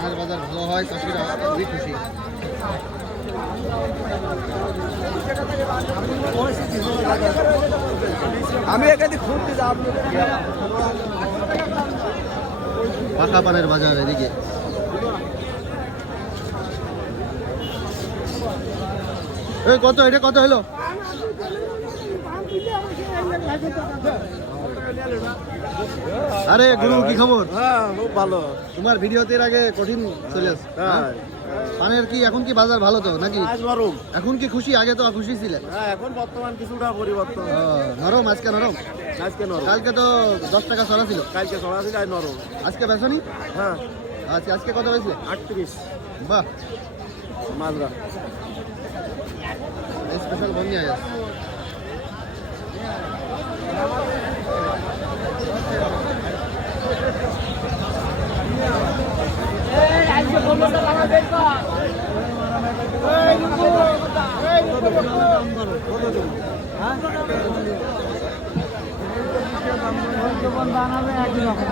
ধানের বাজার ভালো হয়, চাষিরা খুবই খুশি। আমি এখানে ঘুরতে যাব। পাকা পানের বাজার এদিকে। এই কত, এটা কত হলো? আরে গুরু, কি খবর? হ্যাঁ, খুব ভালো। তোমার ভিডিওতে এর আগে কঠিন চলে আসছে। হ্যাঁ, পানের কি এখন কি বাজার ভালো তো নাকি? আজ নরম। এখন কি খুশি? আগে তো খুশি ছিলে। হ্যাঁ, এখন বর্তমান কিছুটা পরিবর্তন। নরম আজকে নরম। আজকে নরম। কালকে তো 10 টাকা সরা ছিল। কালকে সরাসরি আজ নরম। আজকে বেচনি? হ্যাঁ, আচ্ছা, আজকে কত হয়েছে? 38 বাহ, মাজরা। স্পেশাল বন্যা আছে। বানাবে একই রকম।